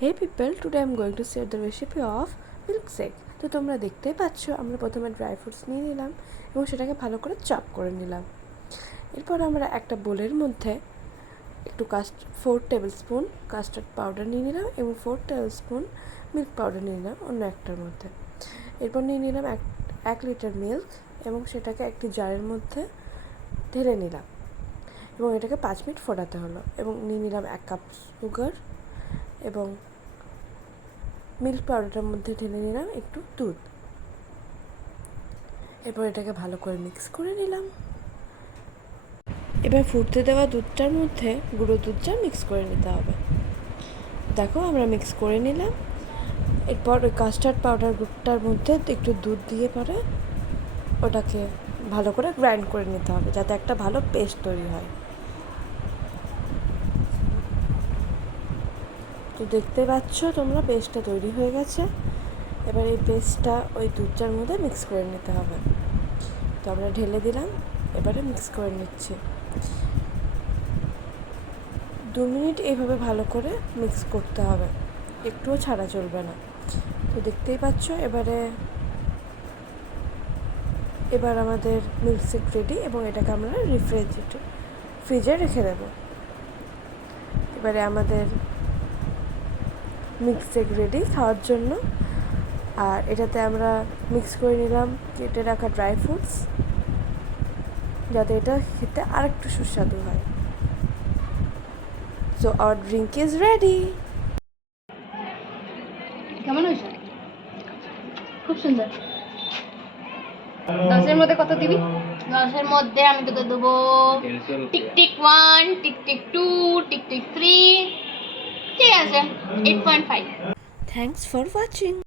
Hey people, today I'm going to share the recipe of milkshake. তো তোমরা দেখতেই পাচ্ছ আমরা প্রথমে ড্রাই ফ্রুটস নিয়ে নিলাম এবং সেটাকে ভালো করে চপ করে নিলাম। এরপর আমরা একটা বোলের মধ্যে একটু 4 টেবিল স্পুন কাস্টার্ড পাউডার নিয়ে নিলাম এবং 4 টেবিল স্পুন মিল্ক পাউডার নিয়ে নিলাম অন্য একটার মধ্যে। এরপর নিয়ে নিলাম 1 লিটার মিল্ক এবং সেটাকে একটি জারের মধ্যে ঢেলে নিলাম এবং এটাকে 5 মিনিট ফোটাতে হলো এবং নিয়ে নিলাম 1 কাপ সুগার এবং মিল্ক পাউডারটার মধ্যে ঢেলে নিলাম একটু দুধ। এরপর এটাকে ভালো করে মিক্স করে নিলাম। এবার ফুটতে দেওয়া দুধটার মধ্যে গুঁড়ো দুধটা মিক্স করে নিতে হবে। দেখো আমরা মিক্স করে নিলাম। এরপর ওই কাস্টার্ড পাউডার গুড়টার মধ্যে একটু দুধ দিয়ে পরে ওটাকে ভালো করে গ্রাইন্ড করে নিতে হবে যাতে একটা ভালো পেস্ট তৈরি হয়। তো দেখতে পাচ্ছ তোমরা পেস্টটা তৈরি হয়ে গেছে। এবার এই পেস্টটা ওই দুধটার মধ্যে মিক্স করে নিতে হবে। তো আমরা ঢেলে দিলাম, এবারে মিক্স করে নিচ্ছি। 2 মিনিট এইভাবে ভালো করে মিক্স করতে হবে, একটুও ছাড়া চলবে না। তো দেখতেই পাচ্ছ এবার আমাদের মিল্কশেক রেডি এবং এটাকে আমরা ফ্রিজে রেখে দেব। এবারে আমাদের মিল্কশেক রেডি খাওয়ার জন্য। আর এটাতে আমরা মিক্স করে নিলাম কেটে রাখা ড্রাই ফ্রুটস যাতে এটা খেতে আরেকটু সুস্বাদু হয়। So our drink is ready. কেমন হয়েছে? খুব সুন্দর। 10-এর মধ্যে কত দিবি? 10-এর মধ্যে আমি তোকে দেবো টিক 1, টিক 2, টিক 3। ঠিক আছে, 8.5। Thanks for watching.